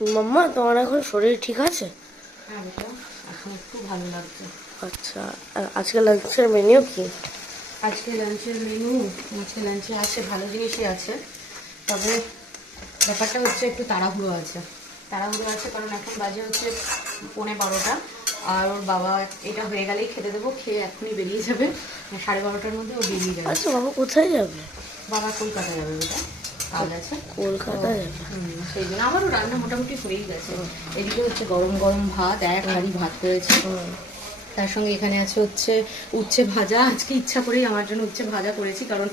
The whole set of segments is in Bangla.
মাম্মা তোমার এখন শরীর ঠিক আছে? হ্যাঁ এখন একটু ভালো লাগছে। আচ্ছা আজকে লাঞ্চের মেনিউ কি? আজকে লাঞ্চের মেনু আজকে লাঞ্চে আছে ভালো জিনিসই আছে। তবে ব্যাপারটা হচ্ছে একটু তাড়াহুড়ো আছে। তাড়াহুড়ো আছে কারণ এখন বাজে হচ্ছে পৌনে বারোটা। আর ওর বাবা এটা হয়ে গেলেই খেতে দেবো খেয়ে এখনই বেরিয়ে যাবে। সাড়ে বারোটার মধ্যে ও বেরিয়ে যাবে। আচ্ছা বাবা কোথায় যাবে? বাবা কলকাতা যাবে ওটা সেই জন্য আমারও রান্না মোটামুটি হয়েই গেছে। এদিকে হচ্ছে গরম গরম ভাত এক হাঁড়ি ভাত করেছে তার সঙ্গে এখানে আছে হচ্ছে উচ্ছে ভাজা। আজকে ইচ্ছা করেই আমার জন্য উচ্ছে ভাজা করেছি কারণ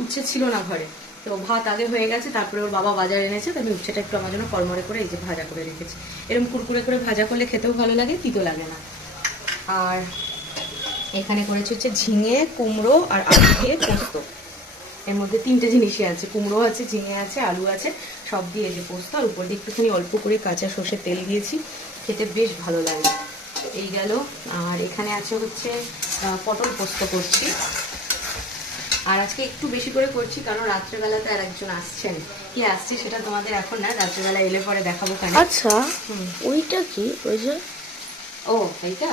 উচ্ছে ছিল না ঘরে। তো ভাত আগে হয়ে গেছে তারপরে ওর বাবা বাজার এনেছে তো আমি উচ্ছেটা একটু আমার জন্য কর্মরে করে এই যে ভাজা করে রেখেছি। এরকম কুরকুরে করে ভাজা করলে খেতেও ভালো লাগে তিতো লাগে না। আর এখানে করেছি হচ্ছে ঝিঙে কুমড়ো আর আলু দিয়ে পোস্ত। এর মধ্যে তিনটে জিনিসই আছে কুমড়ো আছে ঝিঙে আছে আলু আছে সব দিয়ে যে পোস্ত আর উপর দিয়ে একটুখানি অল্প করে কাঁচা সর্ষে তেল দিয়েছি খেতে বেশ ভালো লাগে। এই গেল আর এখানে আছে হচ্ছে পটল পোস্ত করছি। আর আজকে একটু বেশি করে করছি কারণ রাত্রেবেলাতে আর একজন আসছেন। কি আসছে সেটা তোমাদের এখন না রাত্রেবেলা এলে পরে দেখাবো কেন। আচ্ছা ওইটা কি? ওই যে? ও এইটা।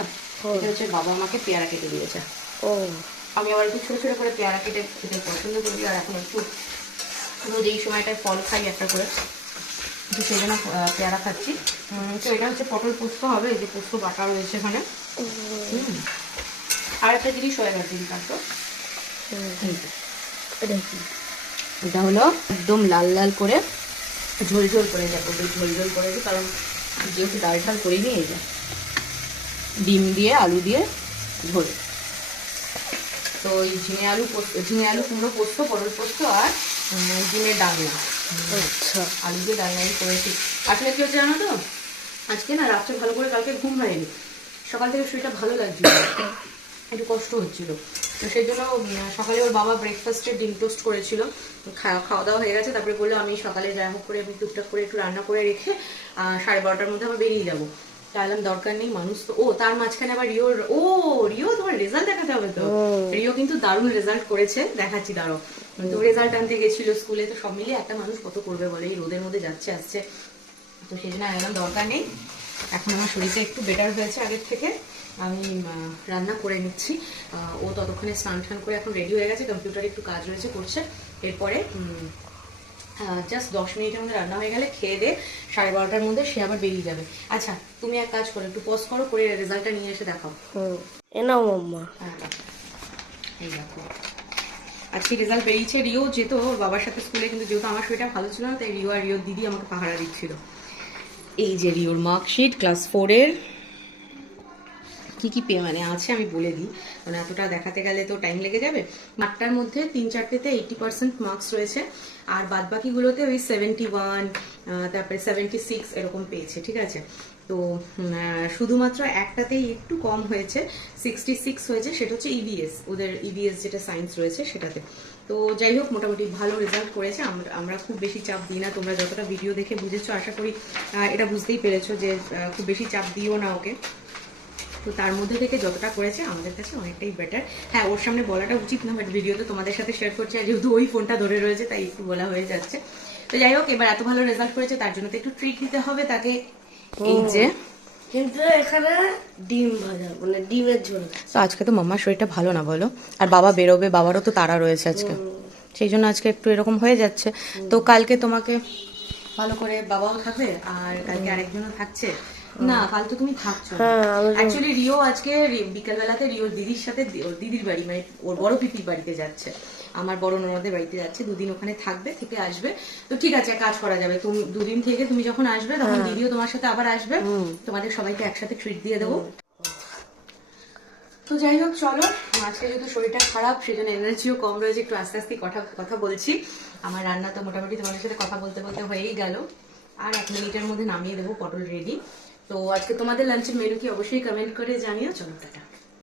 এটা হচ্ছে বাবা আমাকে পেয়ারা কেটে দিয়েছে। ও। আমি আবার একটু ছোটো ছোটো করে পেয়ারা কেটে খেতে পছন্দ করি, আর এখন একটু রোজ এই সময়টায় ফল খাই একটা করে। তো সেই জন্য পেয়ারা খাচ্ছি। তো এটা হচ্ছে পটল পোস্ত হবে, এই যে পোস্ত বাটা রয়েছে এখানে। আর একটা জিনিস হয়ে গেছে কাটো এটা হলো একদম লাল লাল করে ঝোল ঝোল করে যাব ঝোল ঝোল করে দিই কারণ যেহেতু ডাল ঠাল করিনি, এই যে ডিম দিয়ে আলু দিয়ে ঝোল। তো এই ঝিঙে আলু পোস্ত ঝিঙে আলু কুমড়ো পোস্ত পটল পোস্ত আর ডিমের ডালনা। আচ্ছা। আলু দিয়ে ডালনাই করেছি। আসলে কি হচ্ছে জানো তো? আজকে না রাত্রে ভালো করে কালকে ঘুম হয়নি। সকাল থেকে শরীরটা ভালো লাগছিল একটু কষ্ট হচ্ছিল। তো সেই জন্য সকালে ওর বাবা ব্রেকফাস্টে ডিম টোস্ট করেছিল। খাওয়া খাওয়া দাওয়া হয়ে গেছে। তারপরে বলল আমি সকালে যাই হোক করে আমি টুকটাক করে একটু রান্না করে রেখে সাড়ে বারোটার মধ্যে আবার বেরিয়ে যাব। তাহলে দরকার নেই মানুষ তো ও তার মাঝখানে আবার রিওর ও রিও তোমার রেজাল্ট দেখাতে হবে তো। রিও কিন্তু দারুণ রেজাল্ট করেছে। দেখাচ্ছি দাঁড়ো তো রেজাল্ট আনতে গেছিল স্কুলে তো সব মিলিয়ে একটা মানুষ কত করবে বলে? এই রোদের মধ্যে যাচ্ছে আসছে। তো সেই জন্য একদম দরকার নেই। এখন আমার শরীরটা একটু বেটার হয়েছে আগের থেকে। আমি রান্না করে নিচ্ছি। আহ, ও ততক্ষণে স্নান টান করে এখন রেডি হয়ে গেছে কম্পিউটারে একটু কাজ রয়েছে করছে। এরপরে জাস্ট দশ মিনিটের মধ্যে রান্না হয়ে গেলে খেয়ে দে সাড়ে বারোটার মধ্যে সে আবার বেরিয়ে যাবে। আচ্ছা তুমি এক কাজ করো একটু পজ করো করে রেজাল্টটা নিয়ে এসে দেখাও। হুম এ নাও মাম্মা। হ্যাঁ এই দেখো। আজকে রেজাল্ট বেরিয়েছে রিও যেত বাবার সাথে স্কুলে কিন্তু যেহেতু আমার শরীরটা ভালো ছিল না তাই রিও আর রিওর দিদি আমাকে পাহারা দিচ্ছিল। এই যে রিওর মার্কশিট ক্লাস ফোরের কি কি পেয়ে মানে আছে আমি বলে দিই। মানে এতটা দেখাতে গেলে তো টাইম লেগে যাবে। মাঠটার মধ্যে তিন চারটেতে এইটি পার্সেন্ট মার্কস রয়েছে। আর বাদ বাকিগুলোতে ওই সেভেন্টি ওয়ান তারপরে সেভেন্টি সিক্স এরকম পেয়েছে, ঠিক আছে? তো শুধুমাত্র একটাতেই একটু কম হয়েছে। সিক্সটি সিক্স হয়েছে, সেটা হচ্ছে ইবিএস ওদের ইবিএস যেটা সায়েন্স রয়েছে, সেটাতে। তো যাই হোক, মোটামুটি ভালো রেজাল্ট করেছে। আমরা খুব বেশি চাপ দিই না। তোমরা যতটা ভিডিও দেখে বুঝেছ, আশা করি এটা বুঝতেই পেরেছ যে খুব বেশি চাপ দিও না ওকে। তো তার মধ্যে থেকে যতটা করেছে আমাদের কাছে অনেকটাই বেটার হ্যাঁ ওর সামনে বলাটা উচিত না বাট ভিডিওতে তোমাদের সাথে শেয়ার করছি আর যেহেতু ওই ফোনটা ধরে রয়েছে তাই একটু বলা হয়ে যাচ্ছে। তো যাই হোক এবার এত ভালো রেজাল্ট করেছে তার জন্য তো একটু ট্রিট দিতে হবে তাকে। এই যে। কিন্তু এখানে ডিম ভাজা মানে ডিমের ঝোল। তো আজকে তো মাম্মার শরীরটা ভালো না বলো? আর বাবা বেরোবে বাবারও তো তাড়া রয়েছে আজকে। সেই জন্য আজকে একটু এরকম হয়ে যাচ্ছে। তো কালকে তোমাকে ভালো করে বাবাও থাকবে আর কালকে আরেকজনও থাকছে। না কাল তো তুমি থাকছো হ্যাঁ অ্যাকচুয়ালি রিও আজকে বিকালবেলাতে রিওর দিদির সাথে ওর দিদির বাড়ি মানে ওর বড় পিপির বাড়িতে যাচ্ছে। আমার বড় ননদের বাড়িতে যাচ্ছে দুদিন ওখানে থাকবে থেকে আসবে। তো ঠিক আছে কাজ করা যাবে তুমি দুদিন থেকে তুমি যখন আসবে তখন দিদিও তোমার সাথে আবার আসবে। তোমাদের সবাইকে একসাথে ট্রিট দিয়ে দেবো। তো যাই হোক চলো। আজকে যেহেতু শরীরটা খারাপ সেজন্য এনার্জিও কম রয়েছে একটু আস্তে আস্তে কথা কথা বলছি। আমার রান্না তো মোটামুটি তোমাদের সাথে কথা বলতে বলতে হয়েই গেল। আর এক মিনিটের মধ্যে নামিয়ে দেবো পটল রেডি তো আজকে তোমাদের লাঞ্চের মেনু কি অবশ্যই কমেন্ট করে জানিও চলো টাটা।